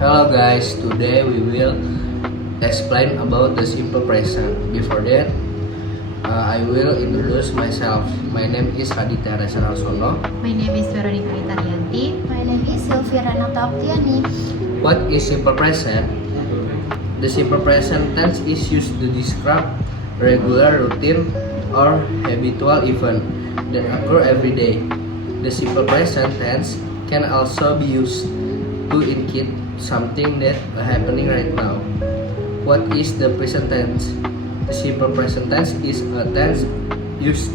Hello guys, today we will explain about the simple present. Before that, I will introduce myself. My name is Raditya Reza Rasono. My name is Veronica Ritarianti. My name is Sylvia Renata Oktiani. What is simple present? The simple present tense is used to describe regular, routine, or habitual event that occur every day. The simple present tense can also be used to indicate something that happening right now. What is the present tense? The simple present tense is a tense used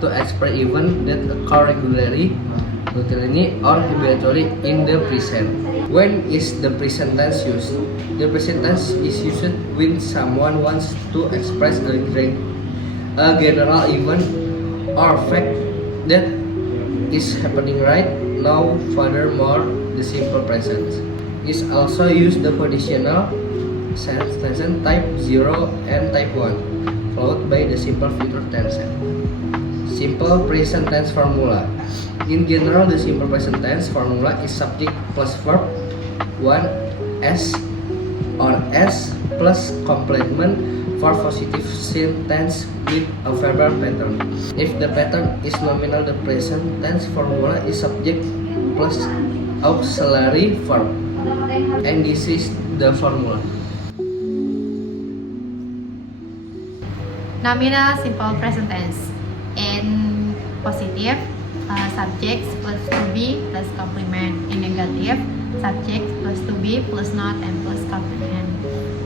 to express events that occur regularly, routinely, or habitually in the present. When is the present tense used? The present tense is used when someone wants to express a general event or fact that is happening right now. Furthermore, the simple present is also used the conditional sentence type 0 and type 1, followed by the simple future tense. Simple present tense formula. In general, the simple present tense formula is subject plus verb 1 s or s plus complement for positive sentence with a verbal pattern. If the pattern is nominal, the present tense formula is subject plus auxiliary verb. And this is the formula. Nominal simple present tense. In positive, subjects plus to be plus complement. In negative, subject plus to be plus not and plus complement.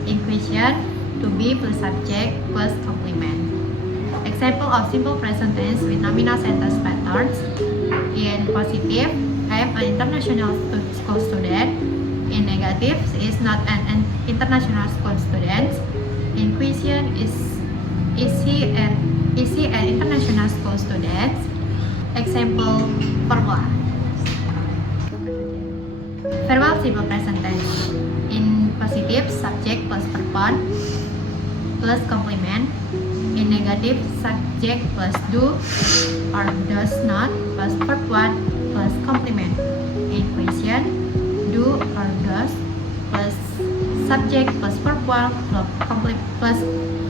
In question, to be plus subject plus complement. Example of simple present tense with nominal sentence patterns. In positive, I am an international school student. In negative, she is not an international school student. In question, is he an international school student? Example formula. Verbal simple present tense. In positive, subject plus verb 1 plus complement. In negative, subject plus do or does not plus verb 1 plus complement. In question, do or does plus subject plus verb 1 plus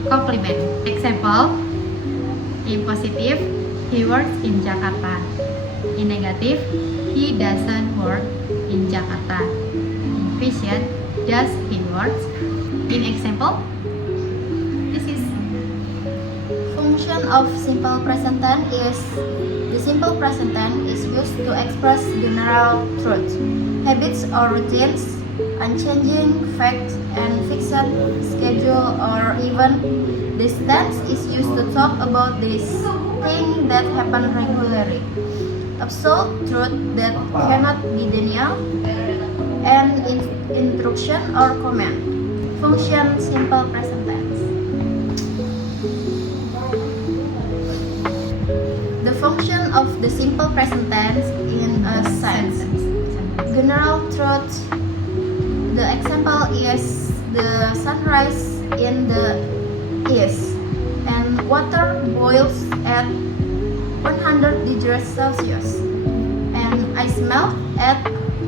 complement. Example, in positive, he works in Jakarta. In negative, he doesn't work in Jakarta. In question, does he work? In example, this is Function of simple present tense is the simple present tense is used to express general truth, habits or routines, unchanging facts and fixed schedule or even this tense is used to talk about this thing that happen regularly, absolute truth that cannot be denied, and instruction or command. Function simple present tense. The function of the simple present tense in a sentence. General truth. The example is the sunrise in the east and water boils at 100 degrees Celsius and ice melt at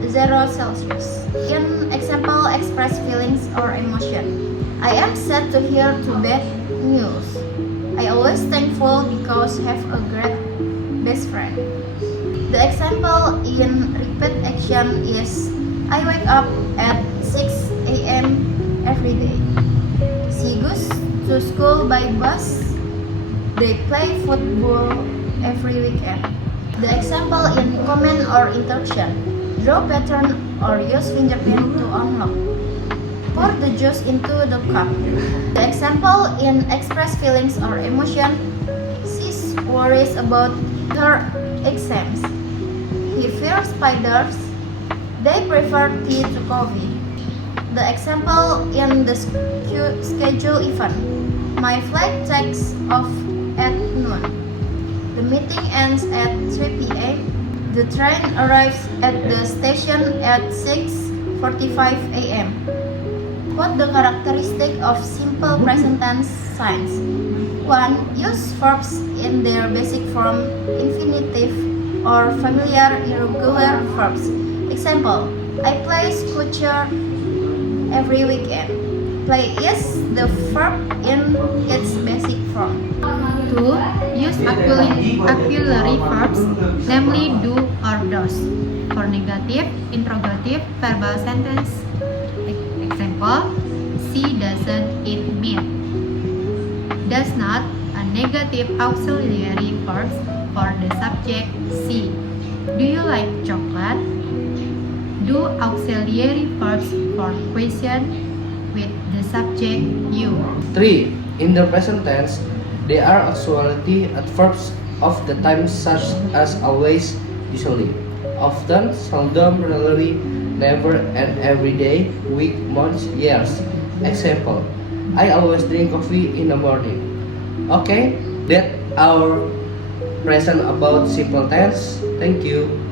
0 Celsius. In example, express feelings or emotion. I am sad to hear too bad news. I always thankful because have a great best friend. The example in repeat action is I wake up at 6 a.m. every day. She goes to school by bus. They play football every weekend. The example in command or instruction. Draw pattern or use fingerprint to unlock. Pour the juice into the cup. The example in express feelings or emotion. She worries about her exams. He fears spiders. They prefer tea to coffee. The example in the schedule event. My flight takes off at noon. The meeting ends at 3 p.m. The train arrives at the station at 6:45 a.m. What the characteristic of simple present tense signs? 1. Use verbs in their basic form, infinitive, or familiar irregular verbs. Example, I play soccer every weekend. Play is the verb in its basic form. 2. Use auxiliary verbs, namely do or does, for negative, interrogative, verbal sentence. Example, she doesn't eat meat. Does not, a negative auxiliary verb for the subject she. Do you like chocolate? Do auxiliary verbs for question with the subject you. 3. In the present tense, there are actuality adverbs of the time such as always, usually, often, seldom, rarely, never, and every day, week, month, years. Example, I always drink coffee in the morning. Okay, that our present about simple tense. Thank you.